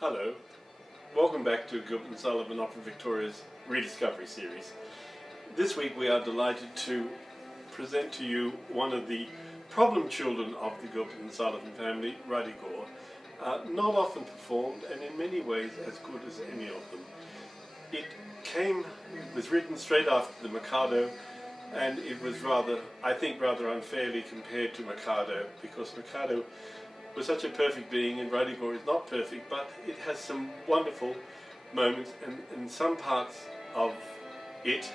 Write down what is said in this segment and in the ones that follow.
Hello, welcome back to Gilbert and Sullivan Opera Victoria's Rediscovery series. This week we are delighted to present to you one of the problem children of the Gilbert and Sullivan family, Ruddigore. Not often performed and in many ways as good as any of them. It was written straight after the Mikado, and it was rather unfairly compared to Mikado, because Mikado was such a perfect being and Ruddigore is not perfect, but it has some wonderful moments, and some parts of it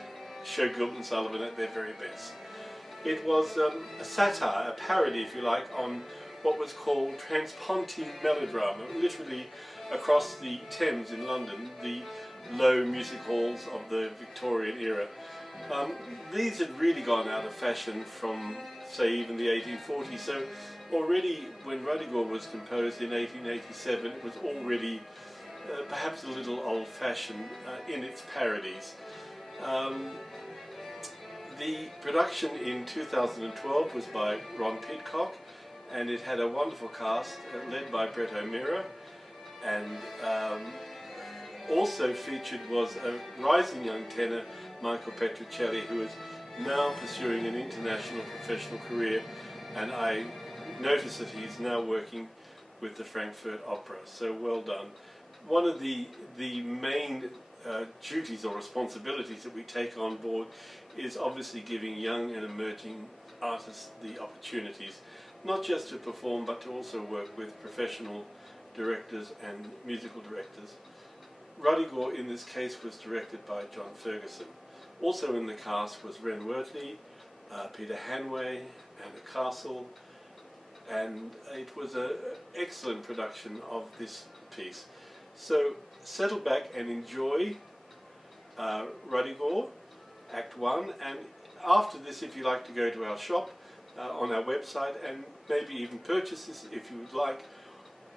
show Gilbert and Sullivan at their very best. It was a satire, a parody if you like, on what was called transpontine melodrama, literally across the Thames in London, the low music halls of the Victorian era. These had really gone out of fashion from, say, even the 1840s, so already when Ruddigore was composed in 1887, it was already perhaps a little old-fashioned in its parodies. The production in 2012 was by Ron Pidcock, and it had a wonderful cast led by Brett O'Meara, and also featured was a rising young tenor, Michael Petruccelli, who is now pursuing an international professional career, and I notice that he's now working with the Frankfurt Opera, so well done. One of the main duties or responsibilities that we take on board is obviously giving young and emerging artists the opportunities, not just to perform but to also work with professional directors and musical directors. Ruddigore in this case was directed by John Ferguson. Also in the cast was Ren Wortley, Peter Hanway, Anna Castle, and it was an excellent production of this piece. So settle back and enjoy Ruddigore, Act 1, and after this, if you like to go to our shop on our website and maybe even purchase this if you would like,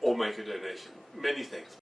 or make a donation. Many thanks.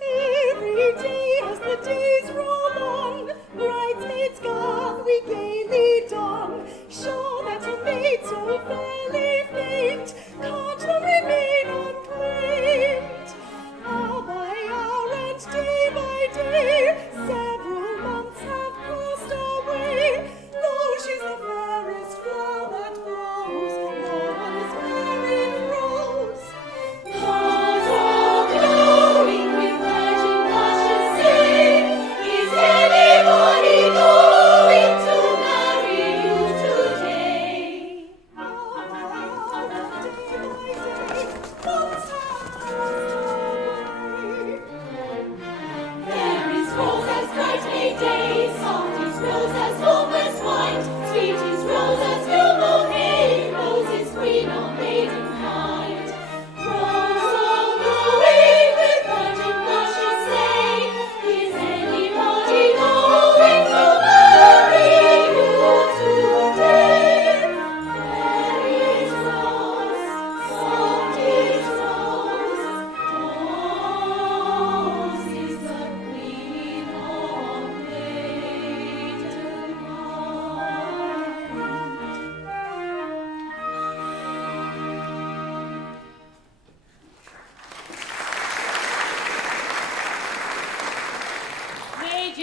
Every day as the days roll on, bridesmaids gone, we gaze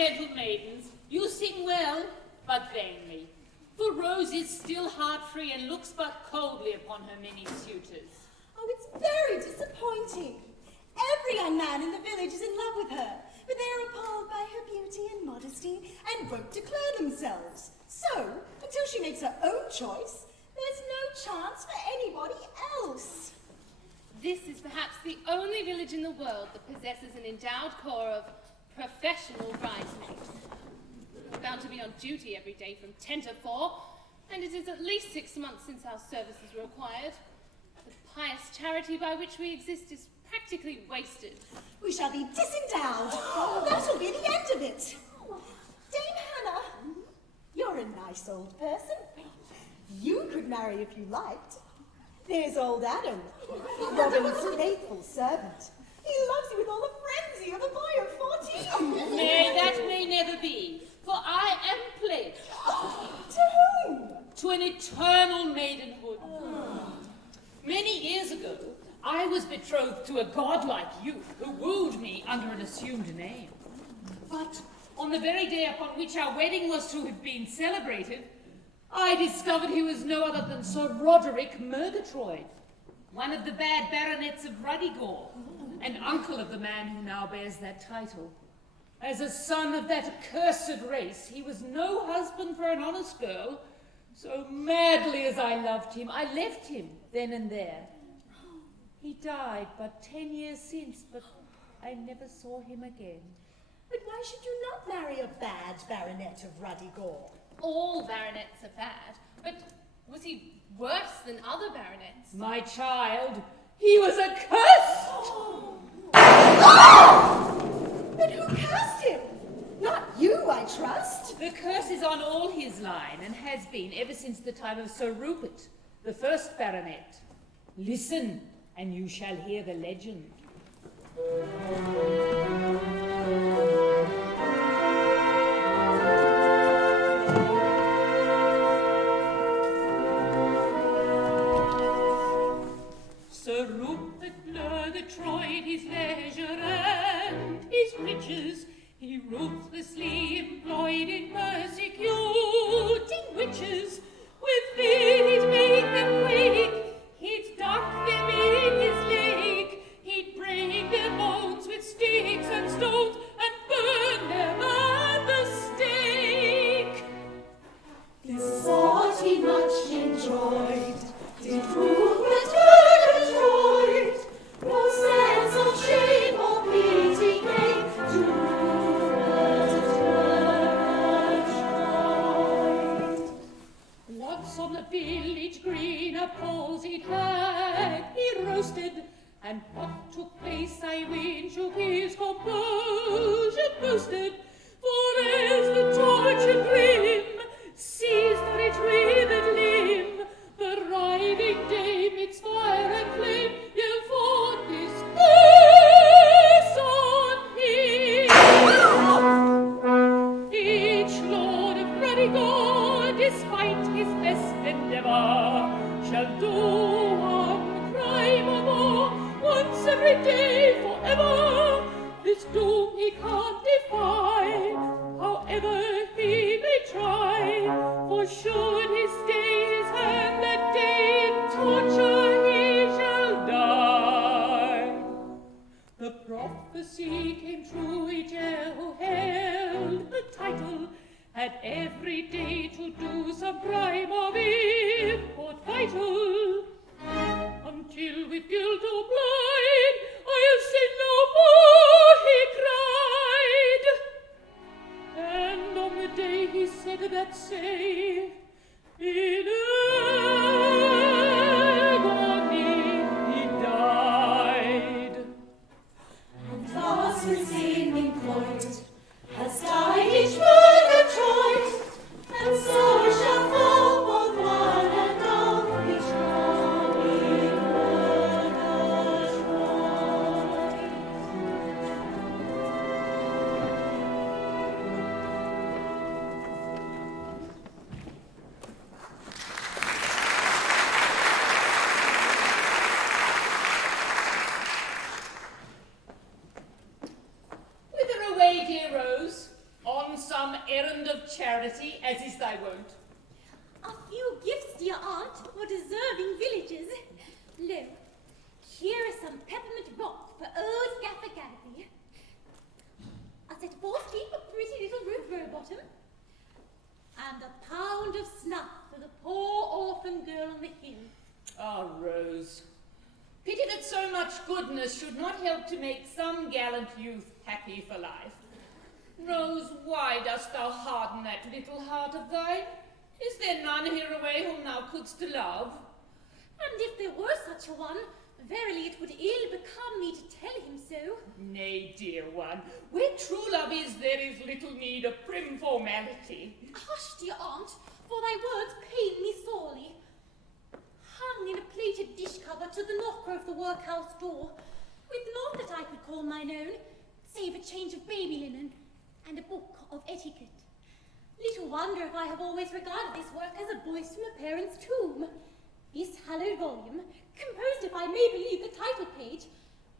gentle maidens, you sing well, but vainly. For Rose is still heart-free and looks but coldly upon her many suitors. Oh, it's very disappointing. Every young man in the village is in love with her, but they are appalled by her beauty and modesty and won't declare themselves. So, until she makes her own choice, there's no chance for anybody else. This is perhaps the only village in the world that possesses an endowed corps of professional bridesmaids. Bound to be on duty every day from 10 to 4, and it is at least 6 months since our services were acquired. The pious charity by which we exist is practically wasted. We shall be disendowed. That'll be the end of it. Dame Hannah, you're a nice old person. You could marry if you liked. There's old Adam, Robin's faithful servant. He loves you with all the frenzy of a boy of 14. Nay, that may never be, for I am pledged. To whom? To an eternal maidenhood. Many years ago, I was betrothed to a godlike youth who wooed me under an assumed name. But on the very day upon which our wedding was to have been celebrated, I discovered he was no other than Sir Rupert Murgatroyd, one of the bad baronets of Ruddigore, and uncle of the man who now bears that title. As a son of that accursed race, he was no husband for an honest girl. So madly as I loved him, I left him then and there. He died but 10 years since, but I never saw him again. But why should you not marry a bad baronet of Ruddigore? All baronets are bad, but was he worse than other baronets? My child, he was accursed! But who cursed him? Not you, I trust. The curse is on all his line, and has been ever since the time of Sir Rupert, the first baronet. Listen, and you shall hear the legend. Sir Rupert Murgatroyd, his leisure and his riches, he ruthlessly employed in persecuting witches. With fear he'd make them quake, he'd duck them in his lake, he'd break their bones with sticks and stones, and burn them at the stake. This thought he much enjoyed, did Rupert Murgatroyd, no sense of shame or pity gave to Rupert Murgatroyd. Once on the village green a palsied hag he roasted, and what took place I ween shook his composure boasted. For as the tortured grim seized on its withered limb, the writhing dame its fire and flame yelled forth this curse on him. Each lord of Ruddigore, despite his best endeavour, shall do one crime or more, once every day forever. This doom he can't defy, however he may try, for should he stay his hand that day in torture he shall die. The prophecy came true, each heir who held the title had every day to do some crime of import vital, until with guilt or blind I'll sin no more, he cried. And on the day he said that say, in agony he died. And thus with sin employed, has died each Murgatroyd, and so shall fall both one and all each coming Murgatroyd. Whither away, dear charity, as is thy wont. A few gifts, dear aunt, for deserving villagers. Lo, here is some peppermint rock for old Gaffer Gallifrey. A set of 4 feet for pretty little Ruth Rowbottom. And a pound of snuff for the poor orphan girl on the hill. Ah, Rose. Pity that so much goodness should not help to make some gallant youth happy for life. Rose, why dost thou harden that little heart of thine? Is there none hereaway whom thou couldst love? And if there were such a one, verily it would ill become me to tell him so. Nay, dear one, where true love is, there is little need of prim formality. Hush, dear aunt, for thy words pain me sorely. Hung in a plated dish cover to the knocker of the workhouse door, with naught that I could call mine own, save a change of baby linen and a book of etiquette. Little wonder if I have always regarded this work as a voice from a parent's tomb. This hallowed volume, composed, if I may believe the title page,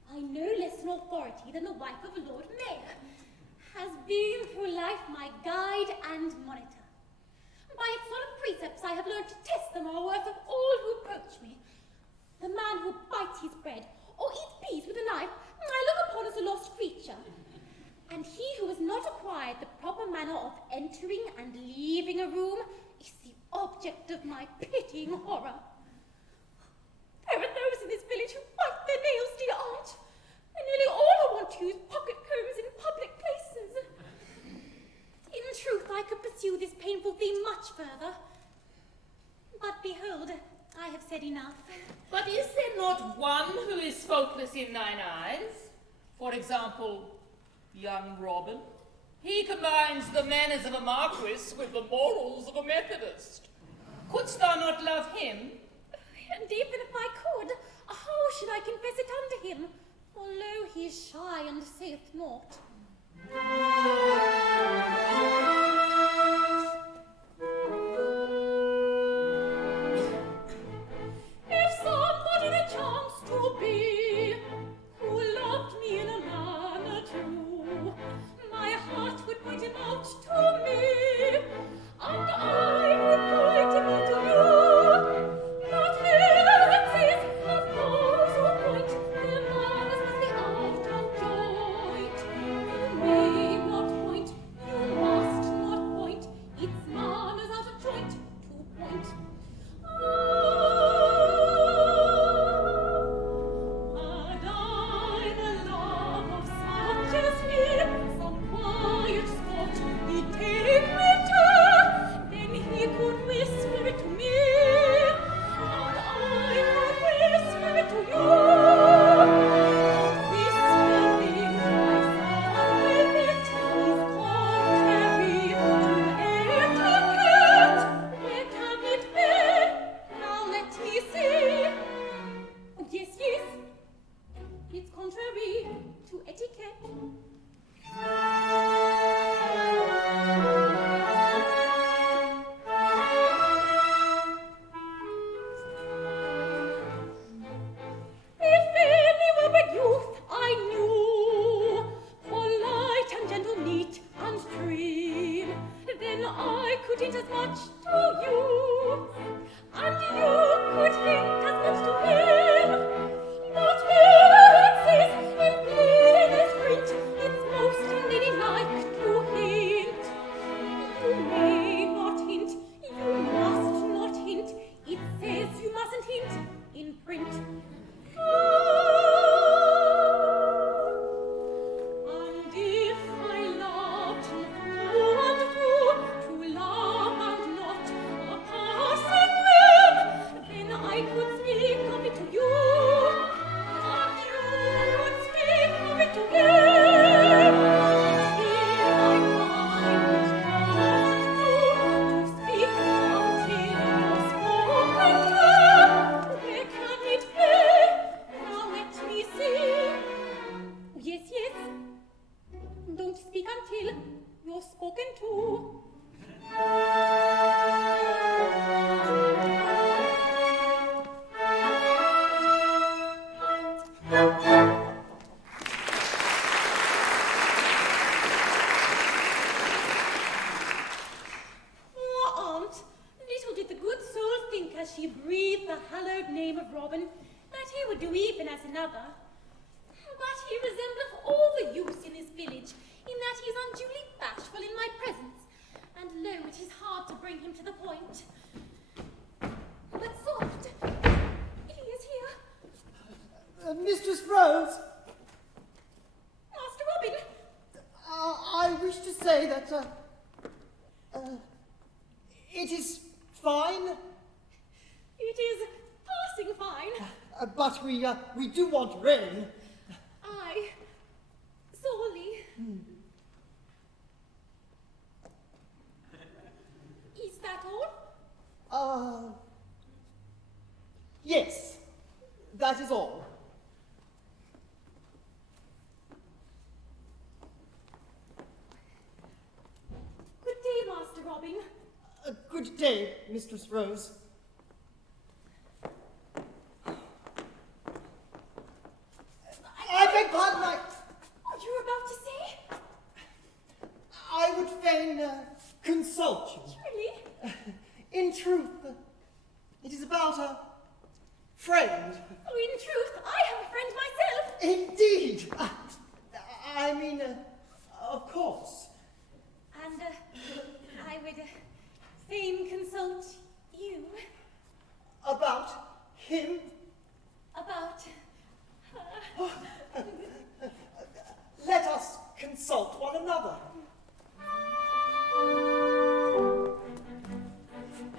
by no less an authority than the wife of a Lord Mayor, has been through life my guide and monitor. By its solemn precepts I have learned to test the moral worth of all who approach me. The man who bites his bread or eats peas with a knife I look upon as a lost creature. And he who has not acquired the proper manner of entering and leaving a room is the object of my pitying horror. There are those in this village who bite their nails, dear aunt, and nearly all who want to use pocket combs in public places. In truth, I could pursue this painful theme much further. But behold, I have said enough. But is there not one who is faultless in thine eyes? For example, young Robin. He combines the manners of a marquis with the morals of a Methodist. Couldst thou not love him? And even if I could, how should I confess it unto him? For lo, he is shy and saith naught. If somebody there chanced to be, who loved me in a manner true, my heart would point him out to me, and I would point him out to you. But heresies of those who point their manners must be out of joint. You may not point, you must not point, its manners out of joint to point. Had I the love of such as he, some quiet spot he'd take me to, then he could whisper it to me, and I could whisper it to you. But whispering my sound with it is contrary to etiquette. Where can it be? Now let me see. Oh, yes, yes, it's contrary to etiquette. If any were but youth I knew, polite and gentle, neat and prim, then I could hint as much to you, and you could hint as much to him. But heresies in plainest print, it's most unladylike to hint. You may not hint, you must not hint, it says you mustn't hint in print. And if I loved you through and through, true love and not a passing whim, then I could speak of it to you, and you could speak of it to him. But here I find it doesn't do to speak until you're spoken to. Where can it be? Now let me see. Yes, yes. Don't speak until you're spoken to. of Robin, that he would do even as another. But he resembleth all the youths in his village, in that he is unduly bashful in my presence, and lo, it is hard to bring him to the point. But soft, he is here. Mistress Rose, Master Robin, I wish to say that it is fine, it is passing fine. but we do want rain. Aye, sorely. Is that all? Yes, that is all. Good day, Master Robin. Good day, Mistress Rose. I beg pardon, What you were about to say? I would fain consult you. Really? In truth, it is about a friend. Oh, in truth, I have a friend myself. Indeed. I mean, of course. And I would fain consult you About him. about her. Let us consult one another.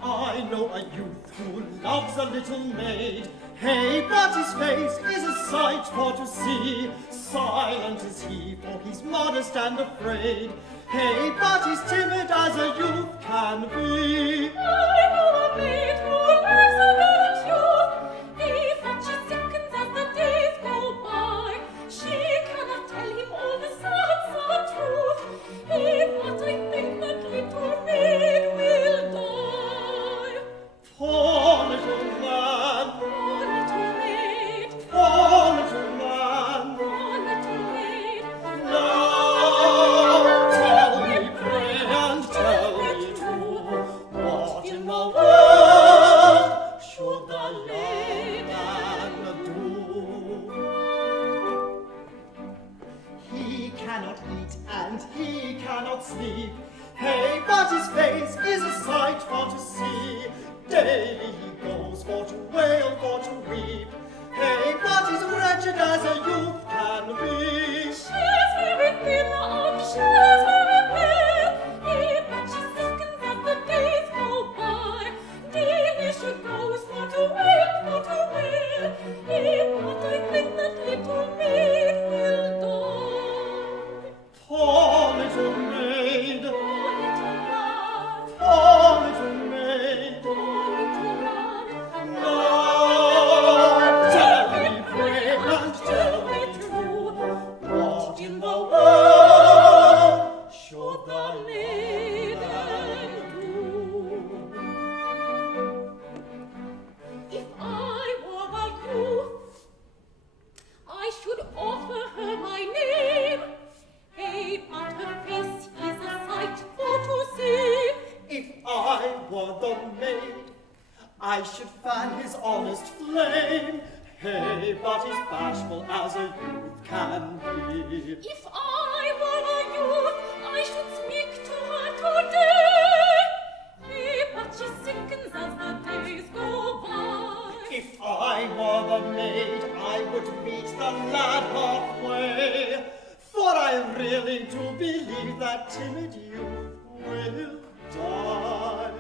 I know a youth who loves a little maid. Hey, but his face is a sight for to see. Silent is he, for he's modest and afraid. Hey, but he's timid as a youth can be. I know a maid who loves a gallant youth. Hey, but she sickens as the days go by. She cannot tell him all the sad truth. Hey, but I think that little maid will die. Poor little man, Poor little maid, poor little man. poor little maid. Now tell me, pray, and tell me true, what in the world should the young man do? He cannot eat and he cannot sleep. Hey, but his face is a sight for to see. Daily he goes for to wail, for to weep. Hey, but he's wretched as a youth can be. She's very thin and she's very pale. Hey, but she sickens as the days go by. Daily she goes for to wail. Hey, but I think that little maid will die. Poor little maid, Poor little man, poor little maid. poor little man. Now tell me, pray, and tell me true, what in the world should the maiden do? If I were a youth, I should offer her my name. Hey, but her face is a sight for to see. If I were the maid, I should fan his honest flame. Hey, but he's bashful as a youth can be. If I were a youth, I should speak to her today. Hey, but she sickens as the days go by. If I were the maid, I would meet the lad halfway. For I really do believe that timid youth will die.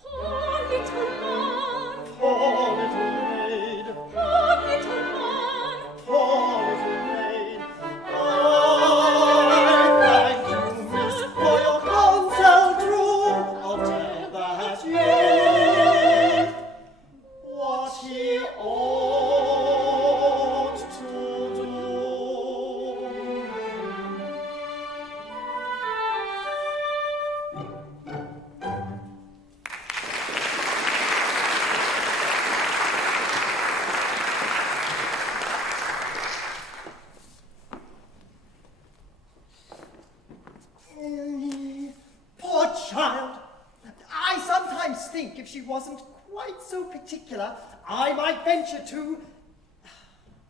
Poor little man, Poor little maid, poor little man. poor little maid. I thank you, miss, for your counsel true. I'll tell that youth what he ought to do. Poor child. I sometimes think if she wasn't quite so particular, I might venture to...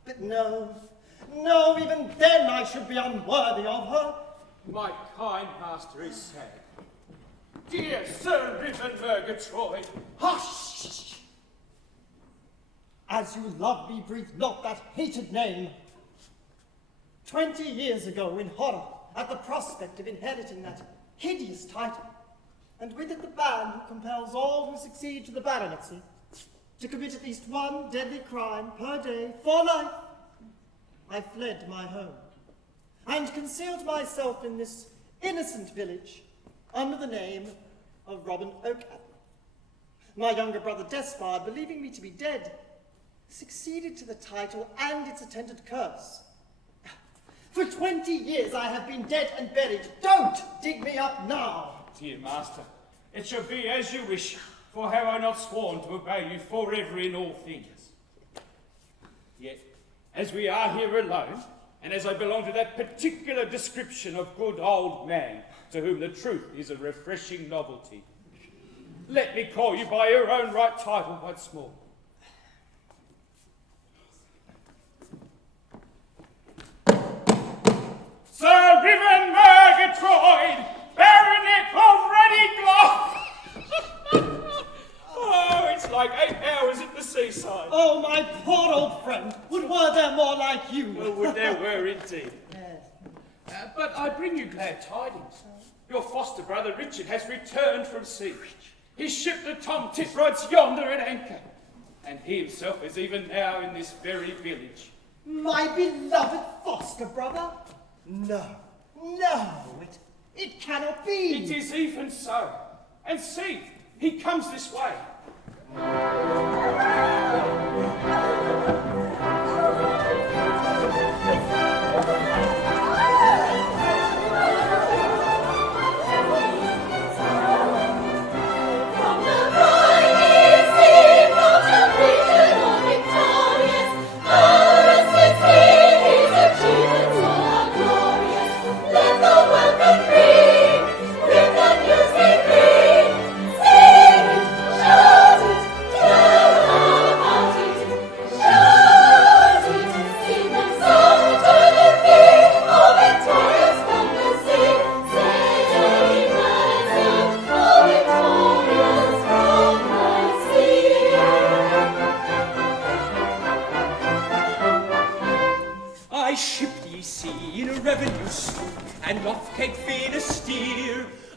But no, even then I should be unworthy of her. My kind master is sad. Dear Sir Rupert Murgatroyd. Hush! As you love me, breathe not that hated name. 20 years ago, in horror, at the prospect of inheriting that hideous title, and with it the ban who compels all who succeed to the baronetcy to commit at least one deadly crime per day for life, I fled my home and concealed myself in this innocent village under the name of Robin Oakapple. My younger brother Despard, believing me to be dead, succeeded to the title and its attendant curse. For 20 years I have been dead and buried. Don't dig me up now. Dear master, it shall be as you wish, for have I not sworn to obey you forever in all things? Yet, as we are here alone, and as I belong to that particular description of good old man, to whom the truth is a refreshing novelty, let me call you by your own right title once more. Sir Rupert Murgatroyd, baronet of Ruddigore! Oh, it's like 8 hours at the seaside. Oh, my poor old friend, were there more like you? Well, would there were indeed. But I bring you glad tidings. Your foster brother Richard has returned from sea. His ship the Tom Tit rides yonder at anchor, and he himself is even now in this very village. My beloved foster brother? No, it cannot be. It is even so. And see, he comes this way.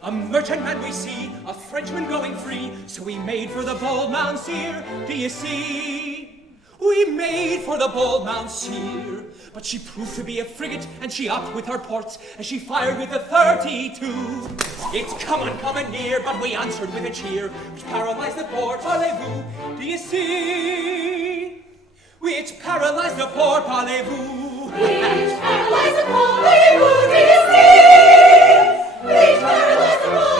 A merchantman we see, a Frenchman going free, so we made for the bold Mounseer, do you see? We made for the bold Mounseer, but she proved to be a frigate, and she upped with her ports, as she fired with the 32. It's coming near, but we answered with a cheer, which paralyzed the poor parlez-vous, do you see? Which paralyzed the poor parlez-vous. Which paralyzed the poor parlez-vous, do you see? Which paralyzed the parlez-vous.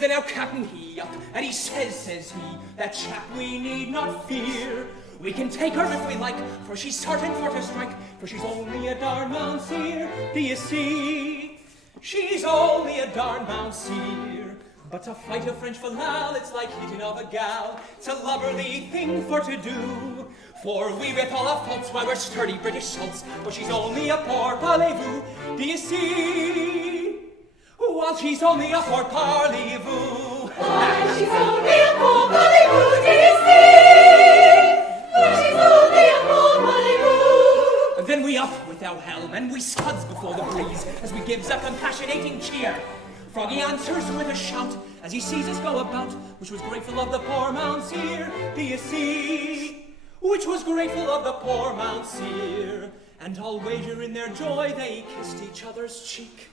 Then our captain he up, and he says he, that chap we need not fear. We can take her if we like, for she's certain for to strike, for she's only a darn Mounseer, do you see? She's only a darn Mounseer. But to fight a French filal, it's like hitting of a gal. It's a lubberly thing for to do. For we with all our faults, why we're sturdy British salts, but she's only a poor parlez-vous, do you see? While she's only a poor parlez-vous. While she's only a poor parlez-vous, do you see? While she's only a poor parlez-vous. Then we up with our helm, and we scuds before the breeze, as we gives a compassionating cheer. Froggy answers with a shout, as he sees us go about, which was grateful of the poor Mounseer, do you see? Which was grateful of the poor Mounseer, and I'll wager in their joy they kissed each other's cheek.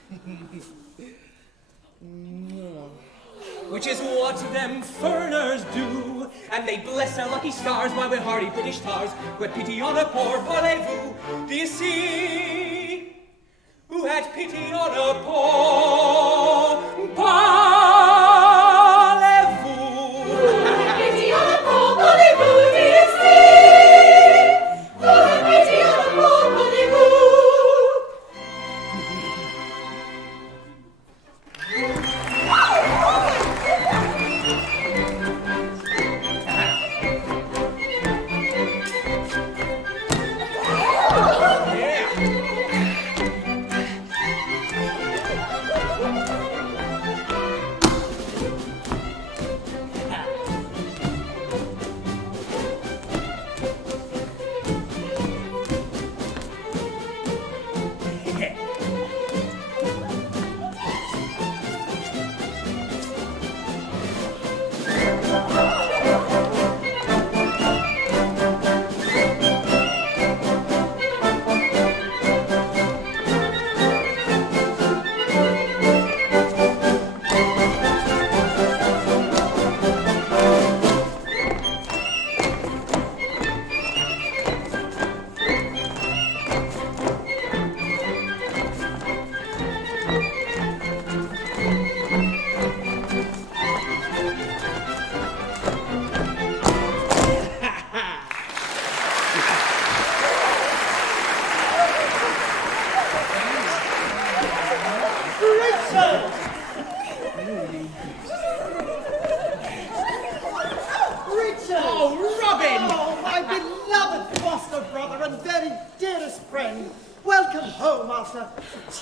Which is what them foreigners do, and they bless their lucky stars while we're hardy British tars, who had pity on a poor parlez-vous, do you see? Who had pity on a poor parlez-vous. Who had pity on a poor parlez-vous, do you see? Who had pity on a poor parlez-vous. Richard! Oh, Robin! Oh, my beloved foster brother and very dearest friend. Welcome home after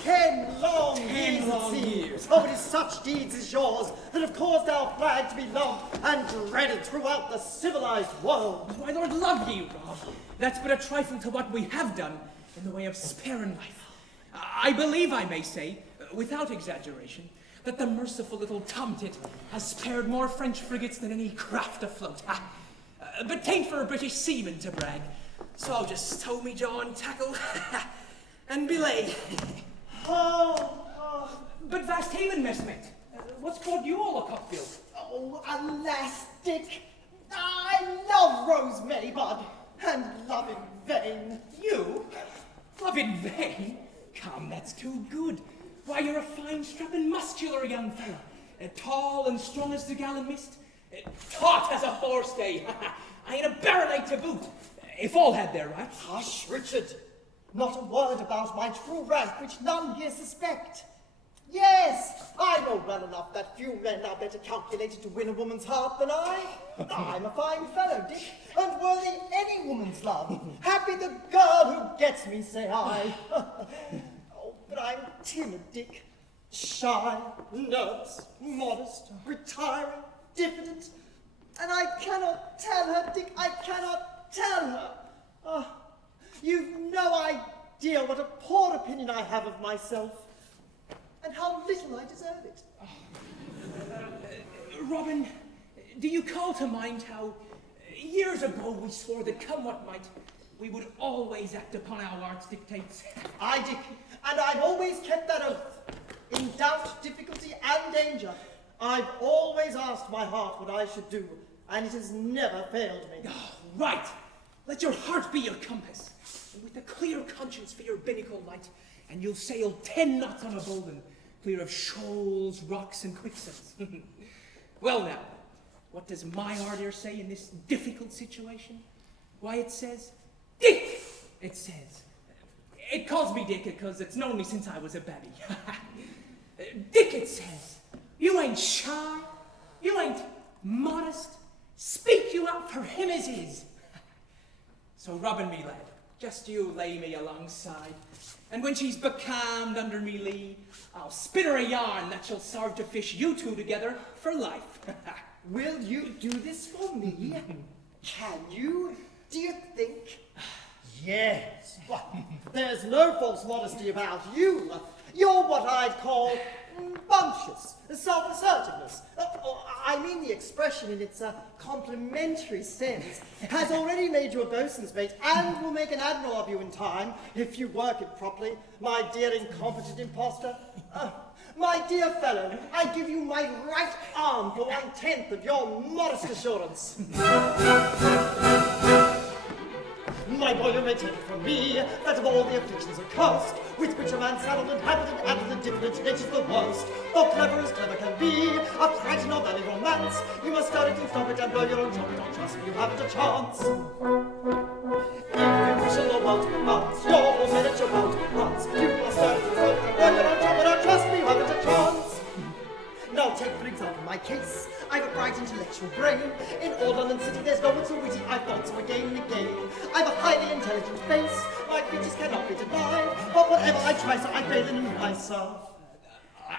10 long years, it seems. Oh, it is such deeds as yours that have caused our flag to be loved and dreaded throughout the civilized world. My Lord love ye, Rob. That's but a trifle to what we have done in the way of sparing life. I believe I may say, without exaggeration, that the merciful little tomtit has spared more French frigates than any craft afloat. But 'tain't for a British seaman to brag, so I'll just stow me jaw and tackle and belay. But vast haven, messmate. What's brought you all a cockbill? Oh, alas, Dick, I love Rose Maybud, and love in vain. You? Love in vain? Come, that's too good. Why, you're a fine, strapping, muscular young fellow. Tall and strong as the gallant mist. Taut as a horse day. I ain't a baronet to boot. If all had their rights. Hush, Richard. Not a word about my true rank, which none here suspect. Yes, I know well enough that few men are better calculated to win a woman's heart than I. I'm a fine fellow, Dick, and worthy any woman's love. Happy the girl who gets me, say I. Oh, but I'm timid, Dick. Shy, nervous, modest, retiring, diffident. And I cannot tell her, Dick, I cannot tell her. You've no idea what a poor opinion I have of myself, and how little I deserve it. Robin, do you call to mind how years ago we swore that come what might, we would always act upon our heart's dictates? Aye, Dick, and I've always kept that oath. In doubt, difficulty, and danger, I've always asked my heart what I should do, and it has never failed me. Oh, right. Let your heart be your compass, and with a clear conscience for your binnacle light, and you'll sail 10 knots on a bowline, clear of shoals, rocks, and quicksands. Well now, what does my heart here say in this difficult situation? Why, it says, Dick! It says. It calls me Dick because it's known me since I was a babby. Dick, it says, you ain't shy, you ain't modest, speak you up for him as is. So Robin, me lad, just you lay me alongside, and when she's becalmed under me lee, I'll spin her a yarn that shall serve to fish you two together for life. Will you do this for me? Can you? Do you think? Yes. Well, there's no false modesty about you. You're what I'd call bumptious, self-assertiveness. I mean the expression in its complimentary sense has already made you a boatswain's mate and will make an admiral of you in time if you work it properly, my dear incompetent impostor. My dear fellow, I give you my right arm for 1/10 of your modest assurance. My boy, you may take it from me that of all the afflictions accursed, with which a man saddled and hampered and added and diffident, it is the worst. Though clever as clever can be, a Crichton or Valley romance, you must start it and stop it and blow your own trumpet. Don't trust me, you haven't a chance. If you wish in the world to advance, your minute you're bound to advance. You must start it and stop it and blow your own trumpet. Don't trust me, you haven't a chance. Now take for example my case. I've a bright intellectual brain. In all London City there's no one so witty, I've thought so again and again. I've a highly intelligent face, my features cannot be denied. But whatever I try, so I fail in myself.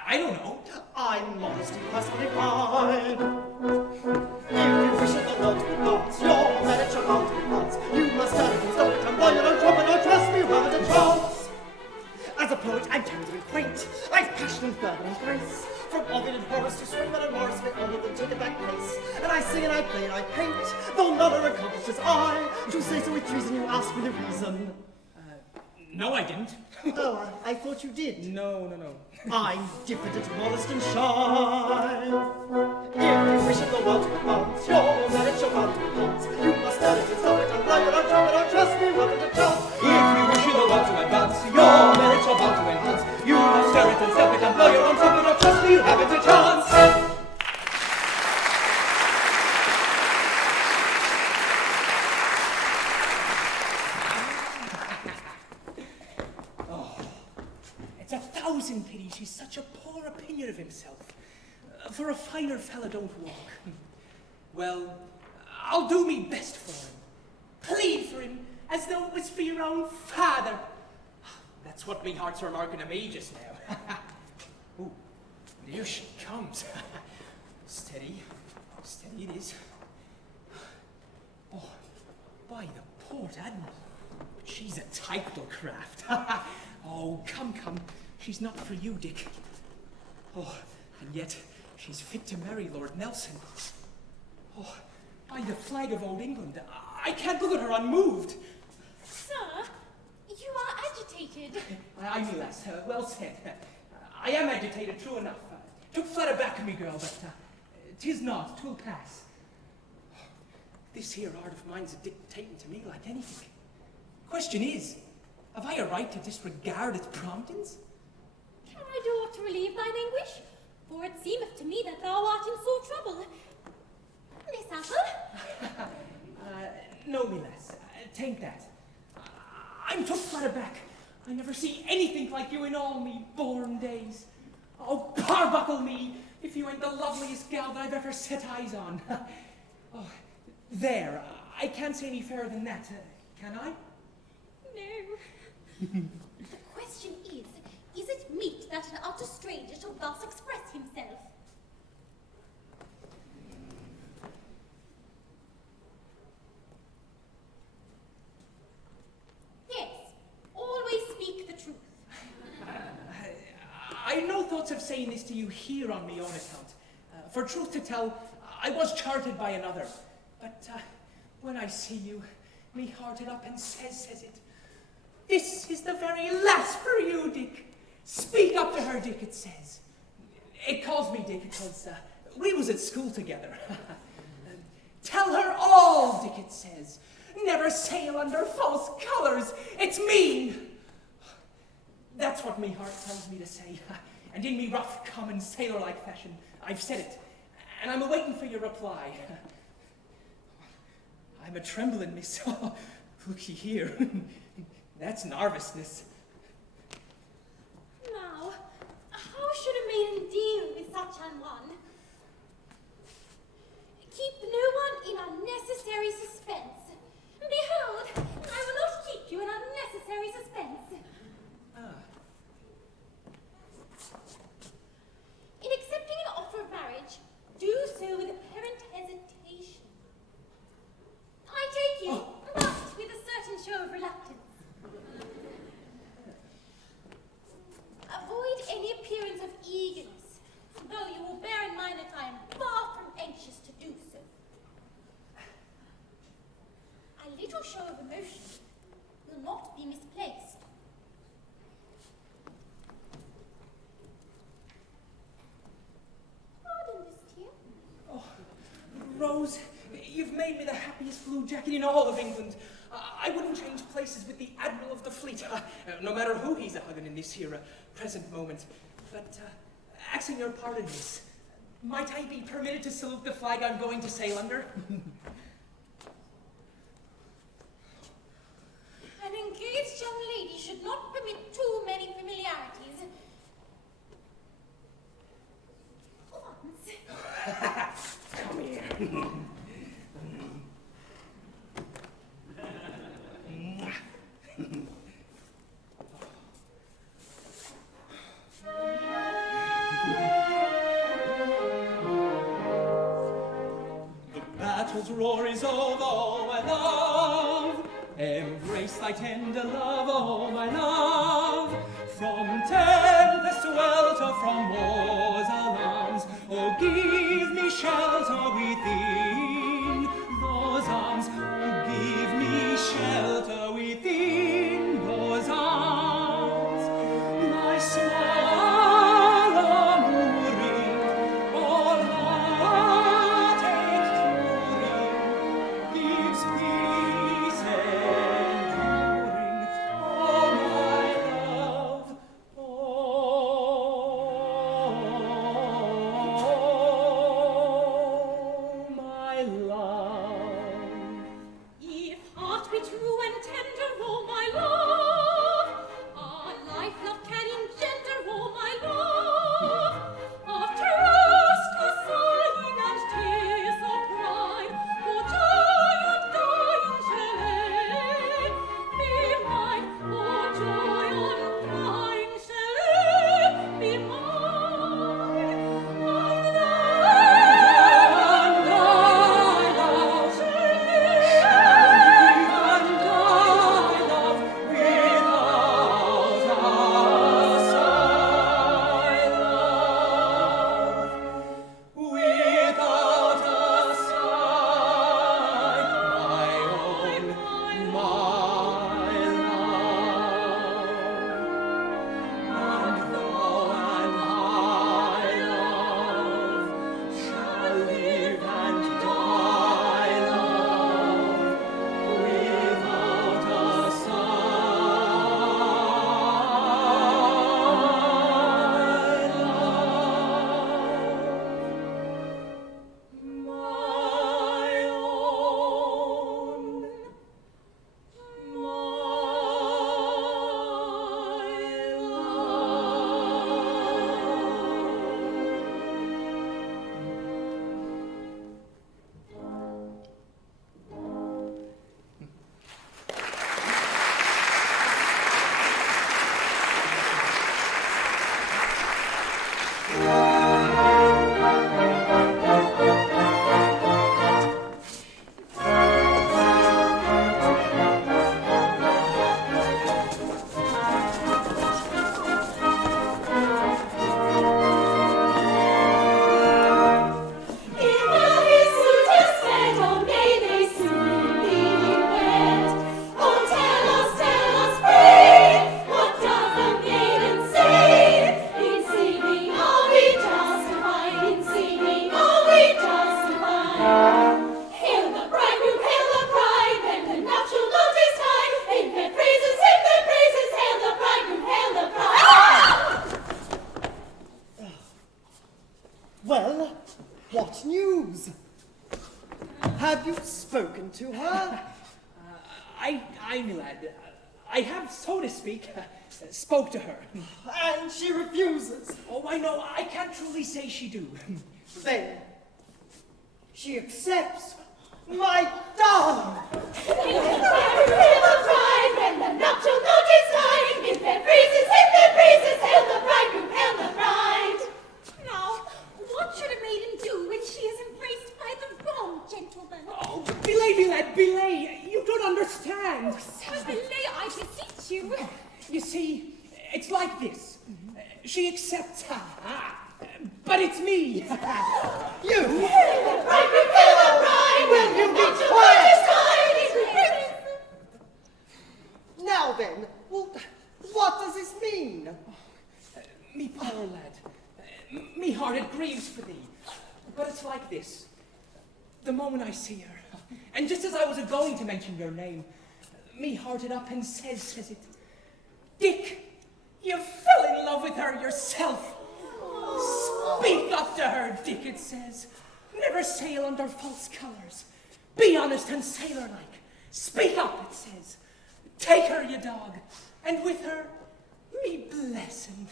I don't know. I'm modesty personified. If you wish in the world to advance, your merit shall bound to advance. You must study and stop it and blow your own trumpet, or trust me, you haven't a chance. As a poet, I'm tender and quaint. I've passion and fervour and grace. From Ovid and Horace to Swinburne and Morris, may all of them take a back place. And I sing and I play and I paint, though none are accomplished as I. To say so with treason, you ask me the reason. No, I didn't. Oh, I thought you did. No. I'm diffident, modest, and shy. If you wish in the world to advance, your merit shall bound to advance. You must study to stop it and blow your own trumpet, or trust me, you haven't a chance. If you wish in the world to advance, your merit shall bound to enhance. You must stir it and stop it and blow your own trumpet, or trust me, you haven't a chance. It's a thousand pities she's such a poor poor opinion of himself. For a finer fella don't walk. Well, I'll do me best for him. Plead for him as though it was for your own father. That's what me heart's remarking to me just now. Ooh, and here she comes. Steady, steady it is. Oh, by the port admiral, she's a title craft. Oh, come, come, she's not for you, Dick. Oh, and yet she's fit to marry Lord Nelson. Oh, by the flag of old England, I can't look at her unmoved. Sir, you are agitated. Aye, me lass, well said. I am agitated, true enough. Took flat aback of me, girl, but 'tis not, 'twill pass. This here art of mine's a dictating to me like anything. Question is, have I a right to disregard its promptings? Can I do aught to relieve thine anguish? For it seemeth to me that thou art in sore trouble. This apple? No, me lass, take that. I'm took flat aback. I never see anything like you in all me born days. Oh, parbuckle me, if you ain't the loveliest gal that I've ever set eyes on. Oh, there, I can't say any fairer than that, can I? No. The question is it meet that an utter stranger shall thus express himself? Yes, always speak the truth. I no thoughts of saying this to you here on me own account. For truth to tell, I was charted by another. But when I see you, me hearted up and says it. This is the very last for you, Dick. Speak up to her, Dick, it says. It calls me Dick because we was at school together. Tell her all, Dick, it says. Never sail under false colors. It's mean. That's what me heart tells me to say. And in me rough, common, sailor-like fashion, I've said it. And I'm a-waiting for your reply. I'm a-trembling, miss. Oh, looky here. That's nervousness. Now, how should a maiden deal with such an one? Keep no one in unnecessary suspense. Behold, I will not keep you in unnecessary suspense. In accepting an offer of marriage, do so with apparent hesitation. I take you, but with a certain show of reluctance. Avoid any appearance of eagerness, though you will bear in mind that I am far from anxious to do so. A little show of emotion will not be misplaced. Pardon this tear. Oh, Rose, you've made me the happiest blue jacket in all of England. I wouldn't change places with the Admiral of the Fleet, no matter who he's a-hugging in this here present moment. But, asking your pardon, miss, might I be permitted to salute the flag I'm going to sail under? An engaged young lady should not permit too many familiarities. Once. Come here. battle's roar is over, oh my love. Embrace thy tender love, oh my love. From tempest welter, from war's alarms, oh give me shelter within those arms. Oh give me shelter within those arms. Thy smile alluring, all heartache curing, gives peace enduring, oh my love, oh Well, what news? Have you spoken to her? I, my lad, I have, so to speak, spoke to her. And she refuses. Oh, I know, I can't truly say she do. Then she accepts. My darling! When the nuptial note is time, in their praises, hail the bridegroom, hail the bride. Now, what should a maiden do when she is embraced by the wrong gentleman? Oh, belay, lad, belay. You don't understand. Sir, belay, I beseech you. You see, it's like this. She accepts, but it's me. You? Bridegroom, hail the bride. Will you be quiet? Now then, well, what does this mean? Me poor lad, me heart it grieves for thee. But it's like this. The moment I see her, and just as I was a-going to mention your name, me hearted up and says it, Dick, you fell in love with her yourself. Speak up to her, Dick, it says. Never sail under false colours. Be honest and sailor-like. Speak up, it says. Take her, you dog, and with her, me blessing.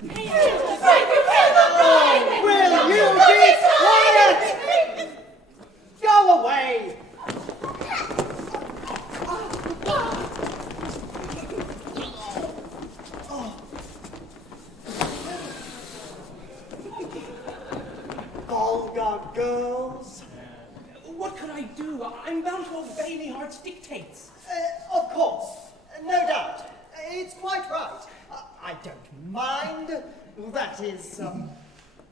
Bridegroom, hail the bride. Will you be quiet? Go away! Vulgar girls. What could I do? I'm bound to obey me heart's dictates. Of course, no doubt. It's quite right. I don't mind. That is,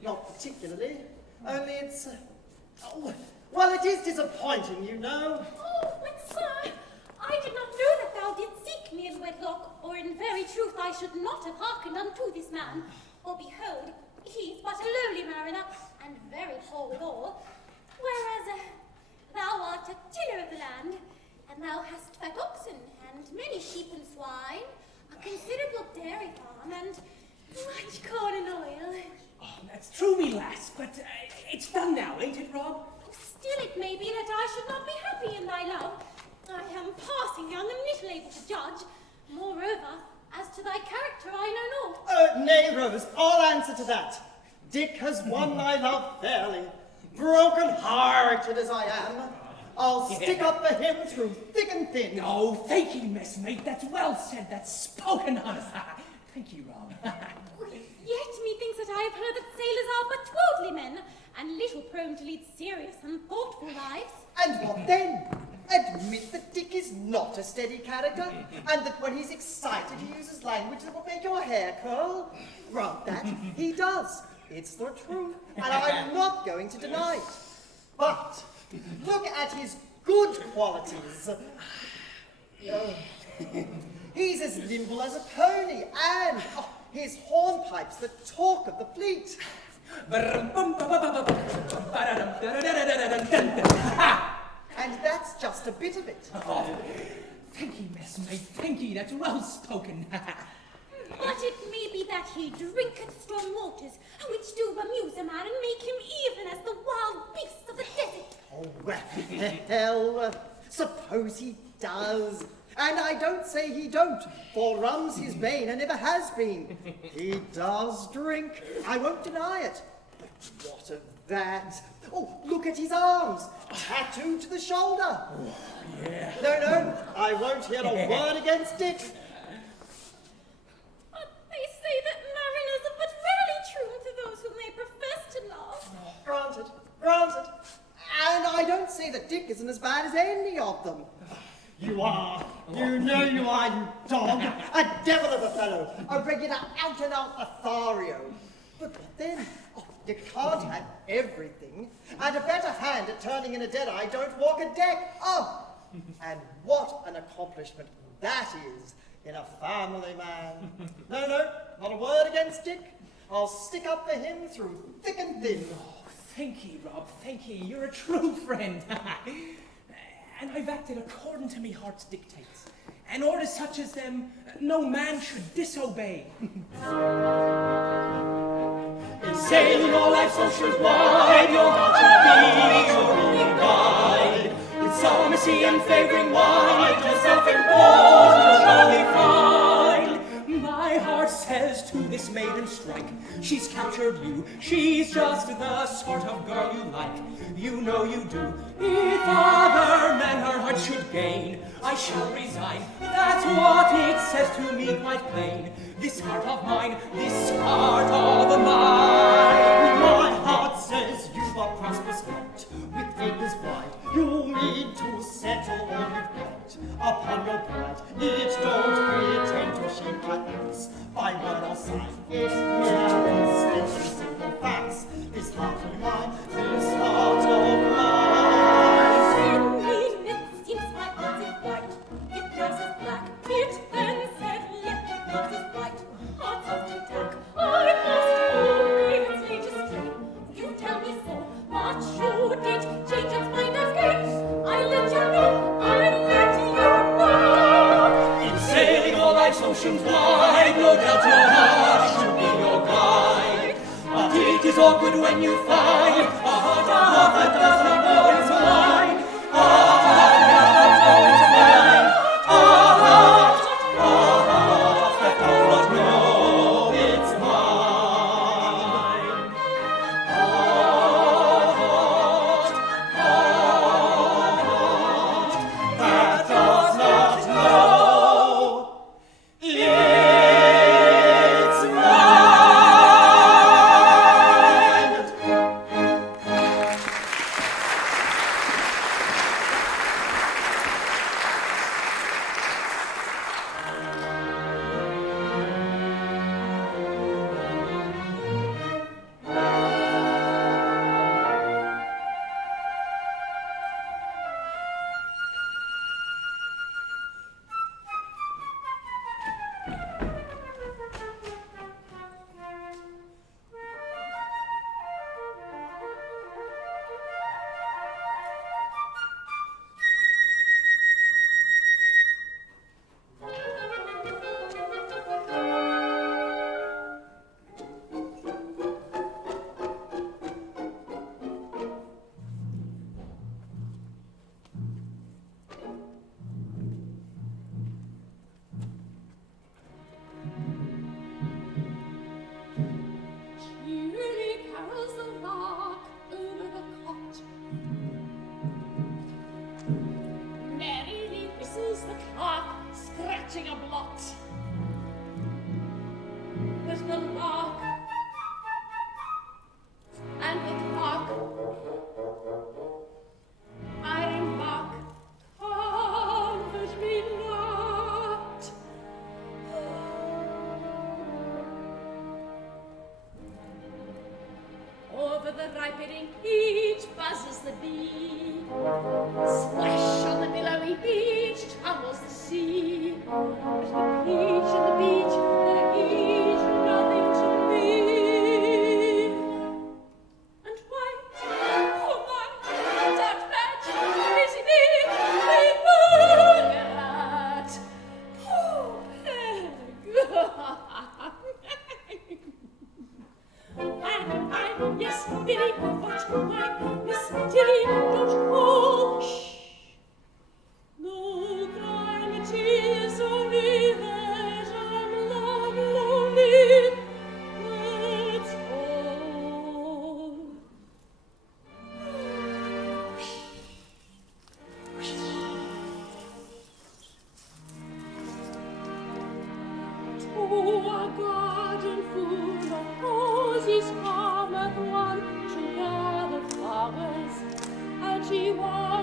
not particularly. Only it's, well, it is disappointing, you know. Oh, but sir, I did not know that thou didst seek me in wedlock, or in very truth I should not have hearkened unto this man. For behold, he is but a lowly mariner, and very poor withal, whereas thou art a tiller of the land, and thou hast fat oxen, and many sheep and swine, a considerable dairy farm, and much corn and oil. Oh, that's true, me lass, but it's done now, ain't it, Rob? Still it may be that I should not be happy in thy love. I am passing young and little able to judge. Moreover, as to thy character I know naught. Nay, Rose, I'll answer to that. Dick has won thy love fairly. Broken-hearted as I am, I'll stick up for him through thick and thin. Oh, thank you, messmate. That's well said. That's spoken on. Thank you, Rob. Yet methinks that I have heard that sailors are but worldly men, and little prone to lead serious and thoughtful lives. And what then? Admit that Dick is not a steady character, and that when he's excited he uses language that will make your hair curl. Grant that, he does. It's the truth, and I'm not going to deny it. But look at his good qualities. He's as nimble as a pony, and his hornpipes the talk of the fleet. And that's just a bit of it. Oh, thank you, messmate. Thank you. That's well spoken. But it may be that he drinketh strong waters, which do amuse a man and make him even as the wild beasts of the desert. Oh, well, suppose he does. And I don't say he don't, for rum's his bane and never has been. He does drink, I won't deny it. But what of that? Oh, look at his arms, tattooed to the shoulder. Oh, yeah. No, I won't hear a word against Dick. But they say that mariners are but rarely say that Dick isn't as bad as any of them. You are. You know you are, you dog. A devil of a fellow. A regular out-and-out Lothario. But then, you can't have everything. And a better hand at turning in a dead-eye don't walk a deck. Oh! And what an accomplishment that is in a family man. No, not a word against Dick. I'll stick up for him through thick and thin. Oh, thank ye, Rob, thank ye. You're a true friend. And I've acted according to me heart's dictates. And orders such as them no man should disobey. In sailing all life's oceans wide, your heart should be your leading guide. With psalmacy and favouring wine, yourself imposed, you'll surely find. My heart says to this maiden strike, she's captured you, she's just the sort of girl you like. You know you do. If other men her heart should gain, I shall resign. That's what it says to me quite plain. This heart of mine, this heart of mine. My heart says you've a prosperous lot, with acres wide. You mean to settle all you've got upon your pride. It don't pretend to shake my hands by word or sign. It merely states in simple facts. This heart of mine, this heart of mine. When it seems my heart is white, it dresses black. It then said, let me not as bright. Heart of attack, I must obey its latest strain. You tell me so, but should it change its mind again? I let you know, I let you know. In sailing all life's oceans wide, no doubt your heart should be your guide. But it is awkward when you find a heart that does not know it's mine. A heart that does not know it's mine. A heart that does not know it's mine. A heart that does not know it's mine. Cheerily carols the lark over the cot. Merrily whistles the clerk, scratching a blot. But the lark and the clerk, I remark, comfort me not. Over the ripening peach buzzes the bee. Splash on the billowy beach tumbles the sea. But the peach and the beach, they're each nothing to me. And why, oh my, that match, crazy me, they look at. Poor peg. And I'm, yes, Billy, but my Miss Tilly, don't call. Shh. No calamity is only that I'm lonely. That's all. To a garden full of posies cometh one to gather flowers, and she was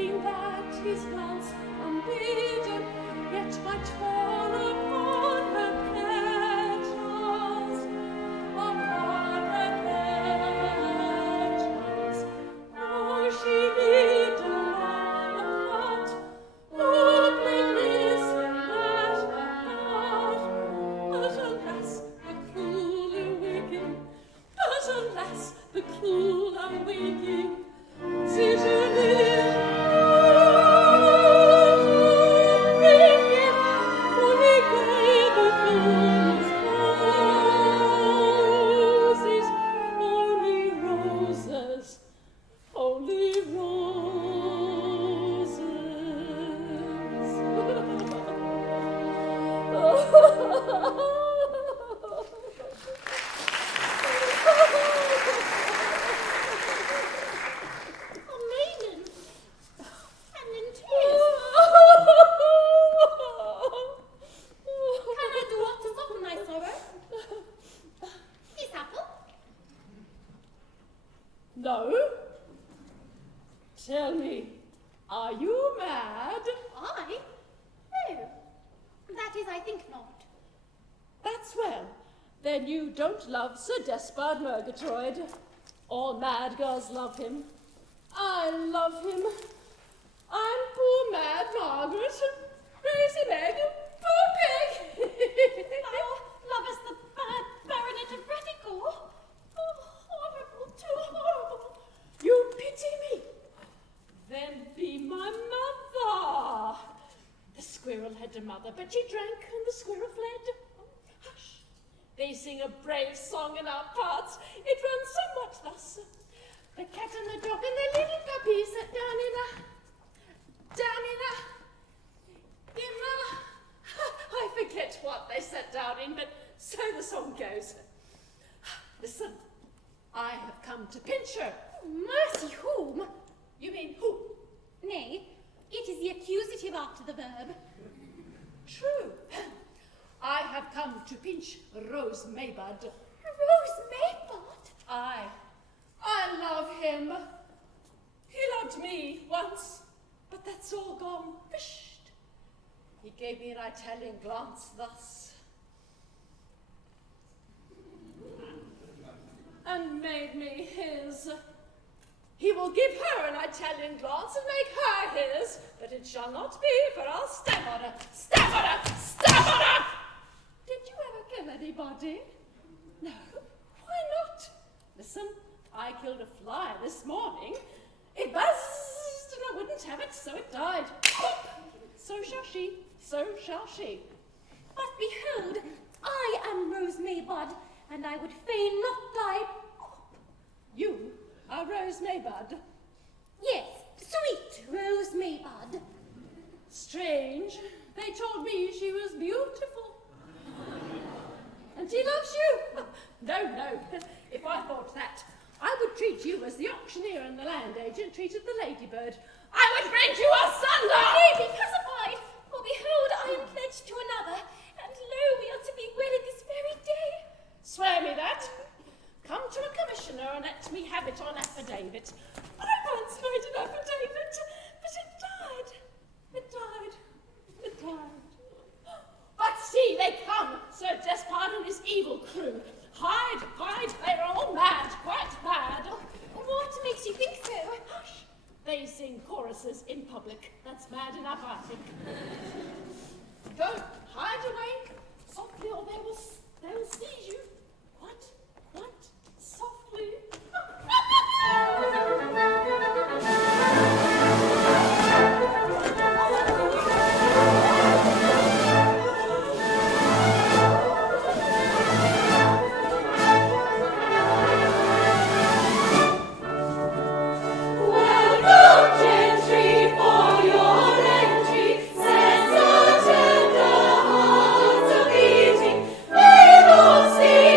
hoping that his glance unbidden yet might fall upon her petals, upon her petals. Oh, she lived along the plot, only missing that apart. But alas, the cruel awaking, but alas, the cruel awaking. Si je l'ai breaking, only gave the thorns roses, only roses, only Oh, Maiden. And in tears. Can I do aught to soften my sorrow? This apple? No. Tell me, are you mad? I? No. That is, I think not. That's well. Then you don't love Sir Despard Murgatroyd. All mad girls love him. I love him. I'm poor mad Margaret. Crazy Meg. Poor pig. Thou lovest the bad baronet of Ruddigore. Oh, horrible, too horrible. You pity me? Then be my mother. The squirrel had a mother, but she drank and the squirrel fled. Hush. They sing a brave song in our parts. It runs somewhat thus. The cat and the dog and the little puppy sat down in a... I forget what they sat down in, but so the song goes. Listen, I have come to pinch her. Mercy, whom? You mean who? Nay, it is the accusative after the verb. True. I have come to pinch Rose Maybud. Rose Maybud? I love him. He loved me once, but that's all gone fished. He gave me an Italian glance thus, and made me his. He will give her an Italian glance and make her his, but it shall not be, for I'll stab on her, stab on her, stab on her! Did you ever kill anybody? No? Why not? Listen, I killed a fly this morning. It buzzed and I wouldn't have it, so it died. Pop! So shall she, so shall she. But behold, I am Rose Maybud, and I would fain not die. You are Rose Maybud. Yes, sweet Rose Maybud. Strange. They told me she was beautiful. And she loves you. No. If I thought that, I would treat you as the auctioneer and the land agent treated the ladybird. I would rend you asunder! Nay, be pacified, for behold, I am pledged to another, and lo, we are to be wedded this very day. Swear me that. Come to a commissioner and let me have it on affidavit. I once made an affidavit, but it died. But see, they come, Sir Despard and his evil crew. Hide, they're all mad, quite mad. What makes you think so? Hush, they sing choruses in public. That's mad enough, I think. Go, hide away, softly, or they will seize you. What? Softly. See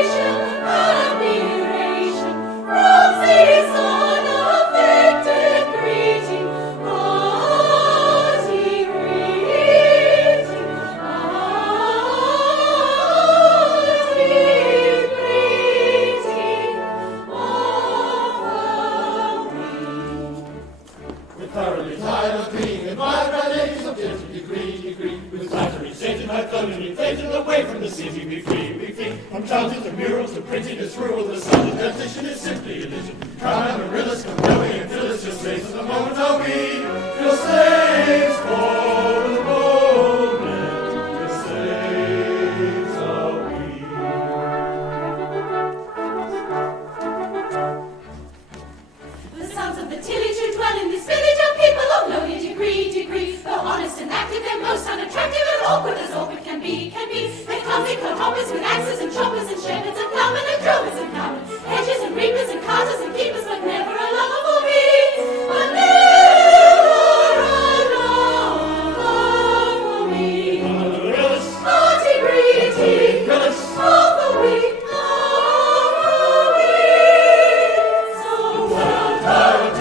thoroughly tired of being admired by ladies of gentle degree. With flattery sated, I've thoroughly faded away from the city. Be free. From childhood to murals to printing, it's rule. The sound of transition is simply illusion. Crown amaryllis come going until it's your slaves for the moment. Are we your slaves for the moment? Your slaves are we. The sons of the tillage who dwell in this village are people of lowly degree. Though honest and active, they're most unattractive and awkward as awkward can be. They clumsy clodhoppers with axes and choppers and shepherds and ploughmen and drovers and ploughmen, hedges and reapers and carters and keepers, but never a lover for me. But never a lover for me. Naughty greedy, all for we. So well tired,